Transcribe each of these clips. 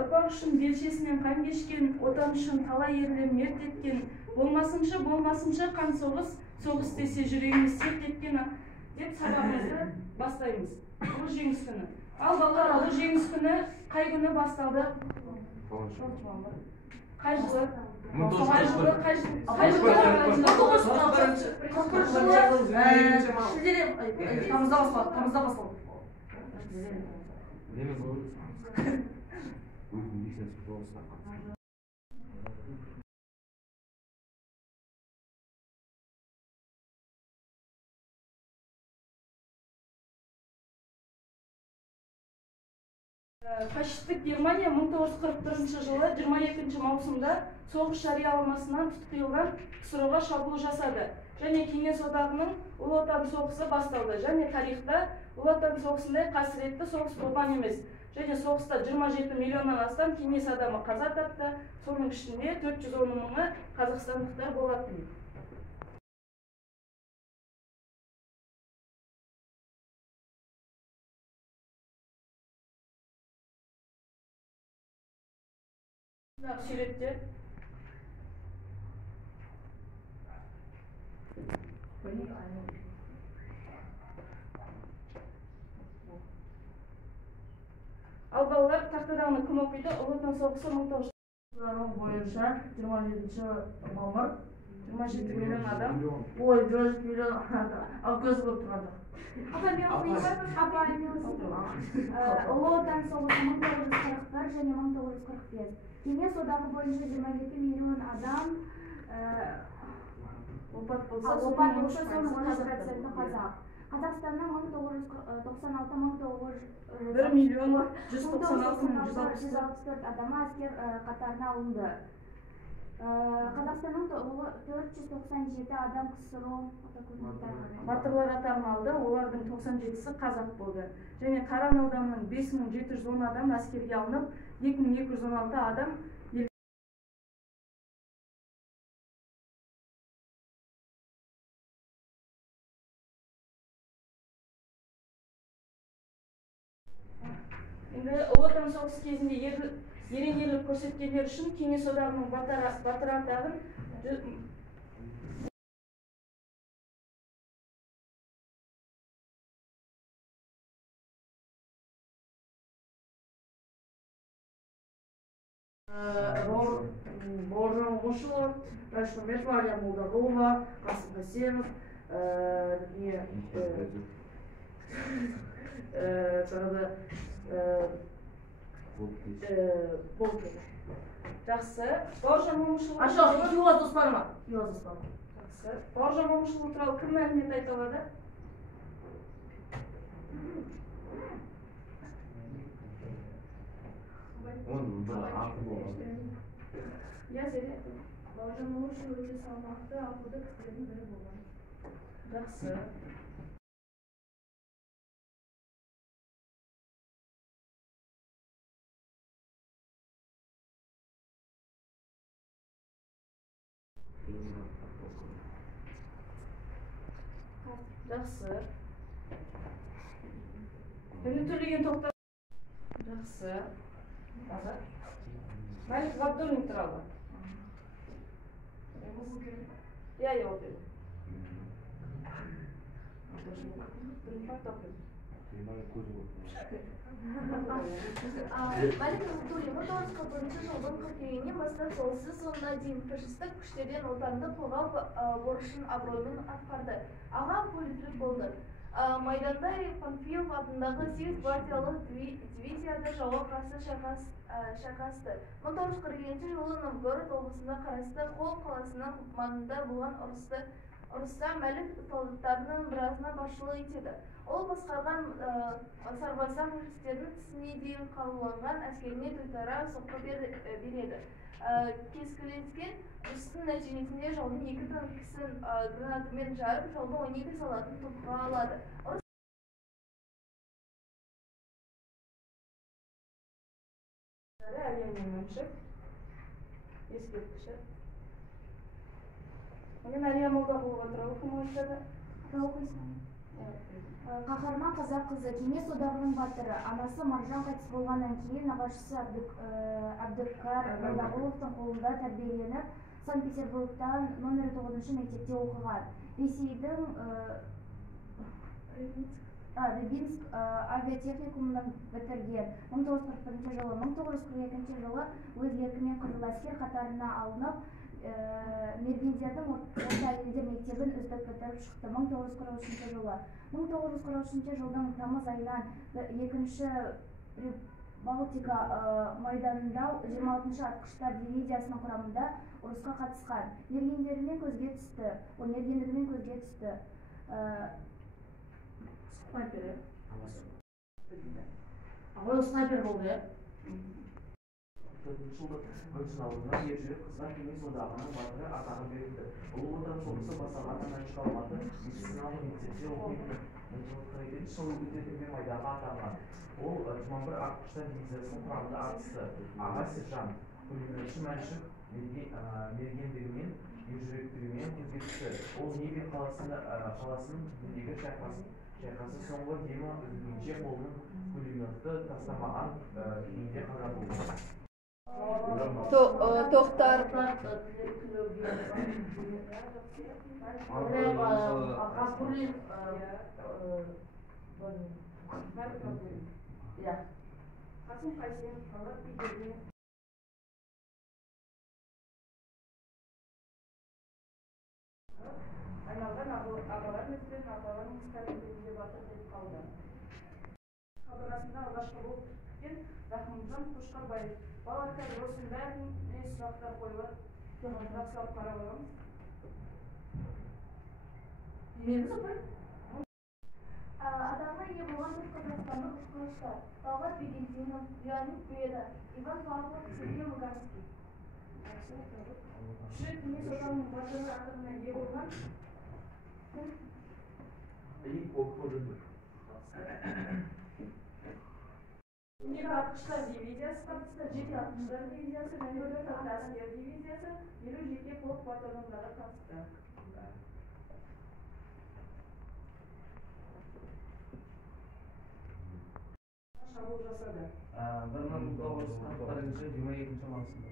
ұрпақ үшін белшесінен қан кешкен, отан үшін талай ерлер мерт еткен, болмасынша қан соғыс десе жүрегіміз серт еткен деп сабағымызды бастаймыз. Ұлы жеңіс күні. Ал балалар, ұлы жеңіс күні қай күні басталды? Қай жылы? Фашистік Германия 1941 жылы 22 маусымда соғыс жарияламасынан тұтқиылған КСР-ға шабуыл жасады. Және Кеңес одағының Ұлы Отан соғысы басталды. Және тарихта Ұлы Отан соғысындай қасіретті соғыс болған емес. Және соғыста 27 миллионнан астам кеңес адамы қаза тапты. Соның ішінде 410 мыңы қазақстандықтар болатын. Суреттер. Ал балалар тақтадағыны кім оқиды? Ұлы Отан соғысы 1900 бойынша 27 мамыр 27 миллион адам. Ой, 27 миллион адам. Ал көз болып тұрады. Ұлы Отан соғысы 1941 және 1945. Кеңес одағы бойынша 27 миллион адам опат болса, соның 13% қазақ. Қазақстанның 1 миллион 196 адамы әскер қатарына алынды. Қазақстанның 497 адам КСР батырлар атағын алды, олардың 97-сі қазақ болды. Және Таран ауданының 5710 адам әскерге алынып, 2216 адам Енді Ұлы Отан соғысы кезінде ерен ерлік көрсеткендер үшін Кеңес одағының батыр атағын Бауыржан Момышұлы, Рашид Ахметова, Алия Молдағұлова, Қасым Қасенов, жақсы. Бауыржан Момышұлы Хиуаз Доспанова. Жақсы. Бауыржан Момышұлы туралы кім мәлімет айта алады? Оның бір аты болған. Бауыржан Момышұлы өте салмақты, ақылды кісілердің бірі болған. Жақсы. Жақсы. Үні төлеген тоқтар. Жақсы. Мәлік Ғабдуллин туралы. Я оқимын. Мәлік Ғабдуллин 1941 жылдың қыркүйегінен бастап соғысы соңына дейін фашистік күштерден отанды қорғау борышын абыроймен атқарды. Аға политрик болды. Майданда Панфилов атындағы 8 гвардиялық дивизияда жауға қарсы шайқасты. 1942 жылы Новгород облысында қарасты Қол қаласының маңында болған ұрыста Мәлік солдаттарының біразына басшылық етеді. Ол басқарған сарбаздар фашистердің тісіне дейін қаруланған әскеріне тойтара соққы береді. Кескілескен ұрыстың нәтижесінде жаудың 2 танкісін гранатамен жарып, жаудың 12 солдатын тұтқынға алады. Ескерткіші. Мен Алия Молдағұлова туралы кім айтады? Оқисың. Қаһарман қазақ қызы Кеңес одағының батыры, анасы Маржан қайтыс болғаннан кейін нағашысы Әбдікар Молдағұловтың қолында тәрбиеленіп, Санкт-Петербургтан номер 9 мектепте оқыған. Ресейдің Рыбинск авиатехникумын бітірген. 1941 жылы, 1942 жылы өз еркімен Қызыл әскер қатарына алынып, Мергендердің орта әйелдер мектебін үздік бітіріп шықты. 1943 жылы. 1943 жылдың тамыз айынан 2-ші Балтика майданында 26-шы атқыштар дивизиясының құрамында ұрысқа қатысқан. Мергендігімен көзге түсті. Снайпер. Ағай снайпер болды, е? 4-ші жылдық сынауында ержүрек қызға Кеңес одағының батыры атағы берілді. Ұлы Отан соғысы басталғаннан Аншық Алматы медициналық мектепте оқитын. 1942 жылы өтетілген майданға атанған. Ол 21 атқыштар дивизиясының құрамында атысты. Аға сержант пулеметші Мәншік мергендігімен, ержүректігімен көзге түсті. Ол Неве қаласының түбіндегі шайқасы соңғы демі үзілгенше қолының пулеметті тастамаған күйінде қаза болды. Тоқтар. Қасым Қайсенов, Талғат Бигелдин. Айналған ағалар өздерін ағалар мұстарында батыр деп қалды. Қабырғасында алғашқы болып күткен Рахымжан Қошқарбаев. Балалар қазір осының бәріне сұрақтар қойылып, жақсылап қарап аламыз. Dinlemiz опай? Атағына ие болған бір қазақстандық ұшқыштар Талғат Бигелдинов, Леонид Беда, Иван Павлов, Сергей Луганский. Кіші Кеңес одағының батыры атағына ие болған Мега атқыштар дивизиясы қатысты, жеке атқыштар дивизиясы, және әскер дивизиясы, 50 жеке полк батальондары қатысты. Шабуыл жасады. 1941-22 маусымда.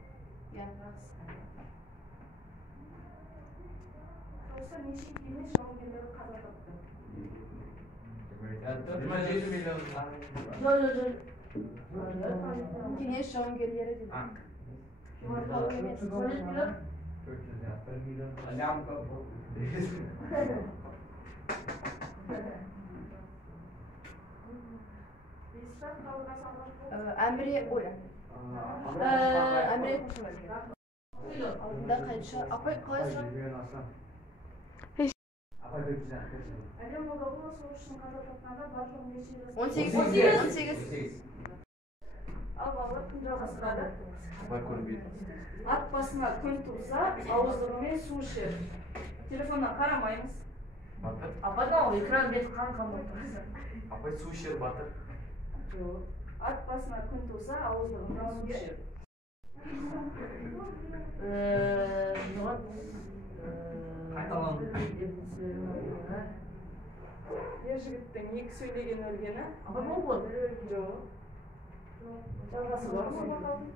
Соғыста неше кеңес жауынгерлері қаза тапты? 27 миллион. Кеңес жауынгерлері деді. 400 миллион. Лямка. Әміре, алдында қайынша. Апай, қалай сұрақ? Әлем Молдағұлова соғысшының қаза тапқанда барлығы неше жас? 18. Ал балалар күн жалғастырады. Ат басына күн туса, ауыздығымен су ішер. Телефоннан қарамаймыз. Апайдан ол экран беті қан Апай су ішер батыр. Жоқ. Ат басына күн туса, ауыздығымен су ішер. Қайталанды. Ер жігіттің екі сөйлеген өлгені. Апай бол болды? Жоқ. Жалғасы бар ма bakalım?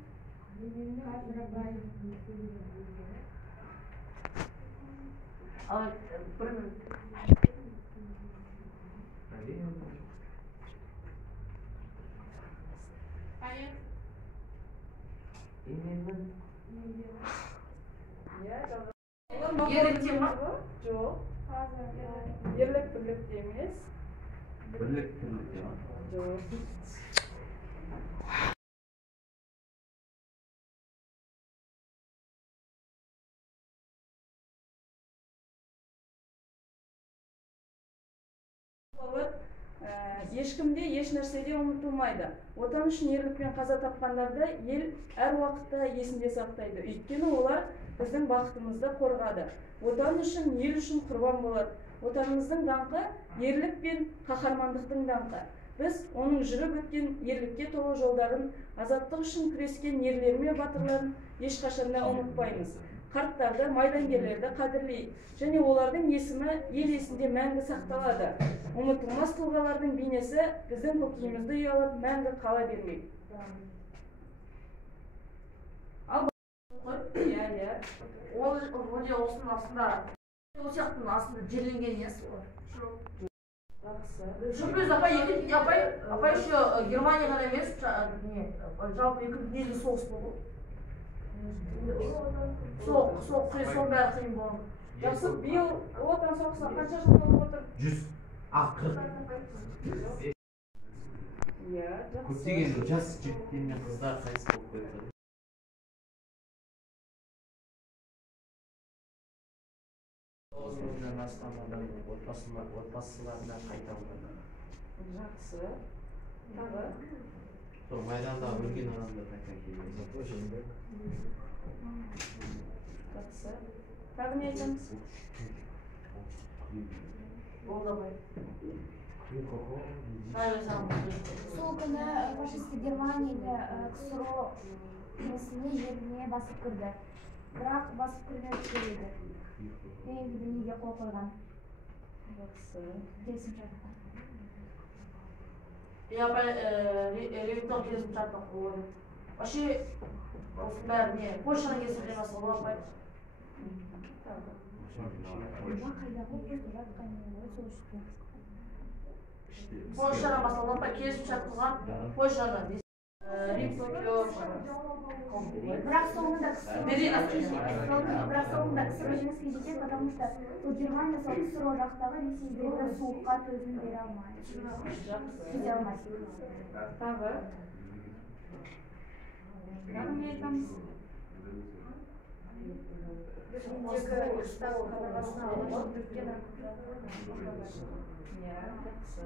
Al, bir Hayır. Ерлік те ма? Жоқ. Ерлік бірлік те емес. Бірлік бірлік те ма? Жоқ. Ешкімде, еш нәрседе ұмытылмайды. Отан үшін ерлікпен қаза тапқандарды ел әр уақытта есінде сақтайды. Өйткені олар біздің бақытымызды қорғады. Отан үшін, ел үшін құрбан болады. Отанымыздың даңқы ерлік пен қаһармандықтың даңқы. Біз оның жүріп өткен ерлікке толы жолдарын, азаттық үшін күрескен ерлер мен батырларын ешқашанда ұмытпаймыз. қарттарды, майдангерлерді қадірлейді. Және олардың есімі ел есінде мәңгі сақталады. Ұмытылмас тұлғалардың бейнесі біздің көкейімізді ұялап мәңгі қала бермейді. Иә. Ол вроде осының астында ол сияқтының астында жерленген несі бар. Шөпез апай еще Германияға емес, не, жалпы екінші дүниежүзілік соғыс болды. Сол бәрі қиын болды. Жақсы, биыл ұлы отан соғысына қанша жыл толып отыр? 140. Иә, жақсы. Көптеген жас жігіттер мен қыздар қайтыс болып кетті. Мыңнан астам адам отбасыларына қайтарылды. Жақсы. Тағы? Сол майданда өлген адамдар қайта келді. Жақсы. Тағы не айтамыз? Сол күні фашистік Германия КСРО несіне жеріне басып кірді. Бірақ басып кірмей келеді. Неге қол қойған? Жақсы. Келісімшартқа. Ревиктор келісімшартқа қойды. Вообще, осының бәрі не, Польшаның келісімшартқа болады. Польшадан басталған келісімшарт қылған Польшаны Бірақ соңында КСРО жеңіске жетеді, потому что Германия сол КСРО жақтағы Ресейдегі суыққа төзім бере алмайды. Төзе алмайды. Тағы? Тағы не айтамыз? Берлиндегі штаб қабырғасына алып үлкен Иә, жақсы.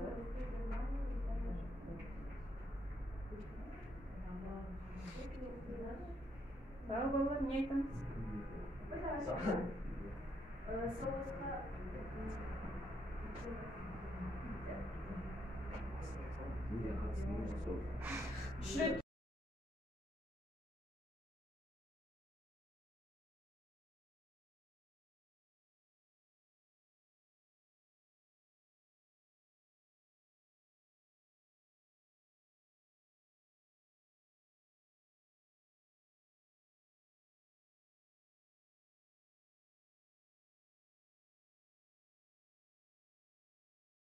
Тағы балалар не айтамыз? соғысқа